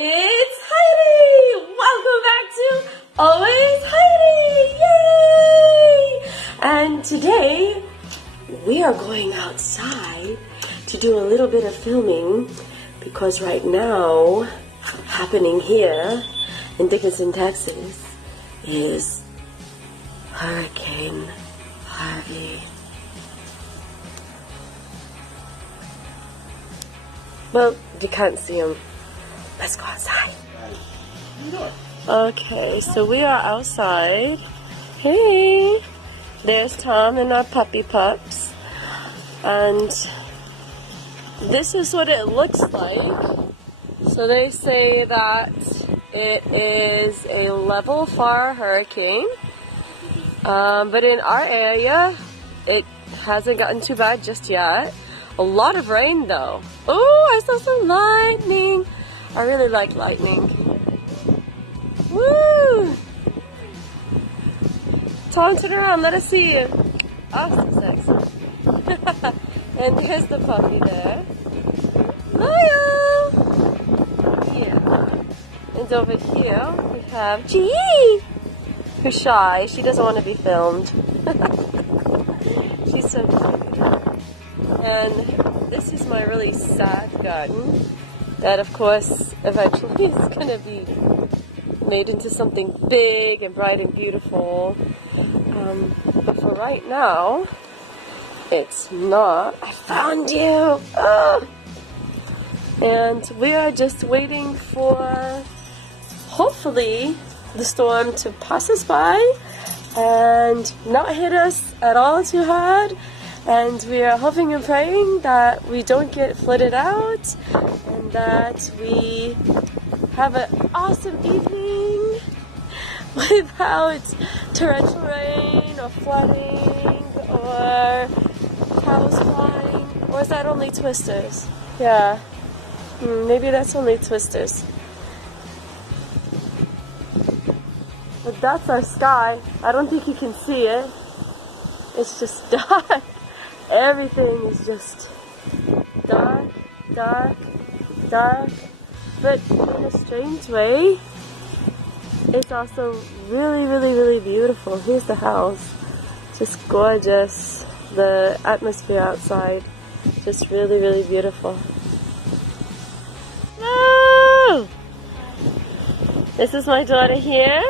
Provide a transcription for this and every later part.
It's Heidi! Welcome back to Always Heidi! Yay! And today we are going outside to do a little bit of filming because right now, happening here in Dickinson, Texas, is Hurricane Harvey. Well, you can't see him. Let's go outside. Okay, so we are outside. Hey! There's Tom and our puppy pups. And this is what it looks like. So they say that it is a level 4 hurricane. But in our area, it hasn't gotten too bad just yet. A lot of rain though. Oh, I saw some lightning. I really like lightning. Woo! Tom, turn around, let us see you. Oh, so sexy. And here's the puppy there. Loyal! Yeah. And over here we have G, who's shy. She doesn't want to be filmed. She's so cute. And this is my really sad garden that, of course, eventually is going to be made into something big and bright and beautiful. But for right now, it's not. I found you! And we are just waiting for, hopefully, the storm to pass us by and not hit us at all too hard. And we are hoping and praying that we don't get flooded out and that we have an awesome evening without torrential rain or flooding or cows flying. Or is that only twisters? Yeah, maybe that's only twisters. But that's our sky. I don't think you can see it. It's just dark. Everything is just dark, dark, dark, but in a strange way, it's also really, really, really beautiful. Here's the house, just gorgeous. The atmosphere outside, just really, really beautiful. Oh! This is my daughter here,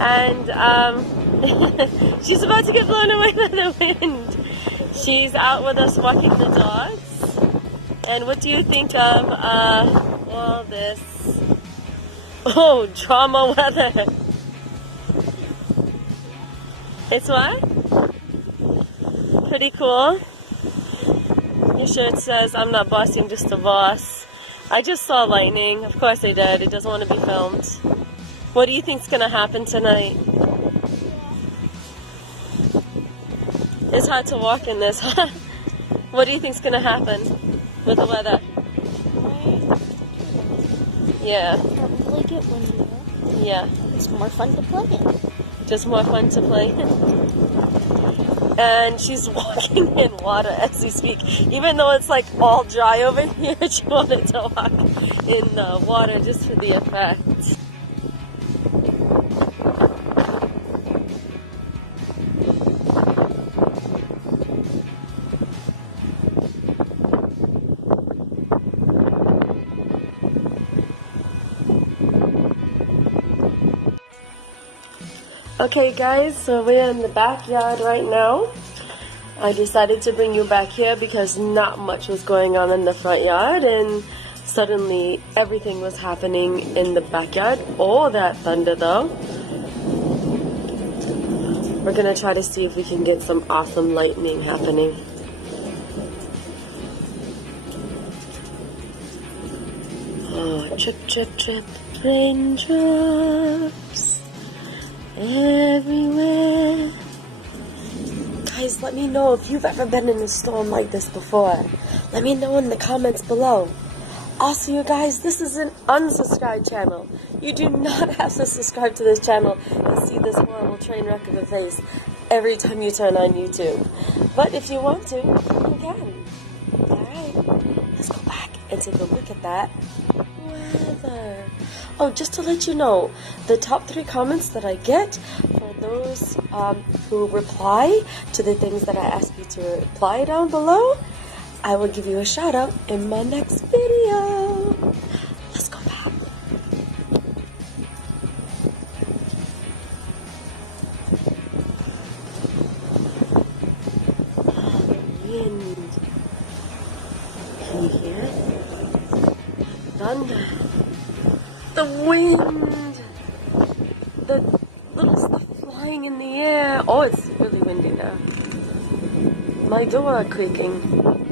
and she's about to get blown away by the wind. She's out with us walking the dogs. And what do you think of all this? Oh, drama weather. It's what? Pretty cool. Your shirt says, "I'm not bossy, I'm just a boss." I just saw lightning. Of course I did. It doesn't want to be filmed. What do you think's gonna happen tonight? It's hard to walk in this, huh? What do you think's gonna happen with the weather? Yeah. Probably get windier. Yeah. It's more fun to play in. Just more fun to play in. And she's walking in water as we speak. Even though it's like all dry over here, she wanted to walk in the water just for the effect. Okay guys, so we're in the backyard right now. I decided to bring you back here because not much was going on in the front yard and suddenly everything was happening in the backyard. Oh, that thunder though. We're gonna try to see if we can get some awesome lightning happening. Oh, trip, trip, trip, raindrops everywhere. Guys, let me know if you've ever been in a storm like this before. Let me know in the comments below. Also, you guys, this is an unsubscribed channel. You do not have to subscribe to this channel and see this horrible train wreck of a face every time you turn on YouTube. But if you want to, you can. Alright. let's go back and take a look at that weather. Oh, just to let you know, the top 3 comments that I get for those who reply to the things that I ask you to reply down below, I will give you a shout out in my next video. Let's go back. Oh, the wind. Can you hear it? Thunder. The wind. The little stuff flying in the air. Oh, it's really windy now. My door creaking.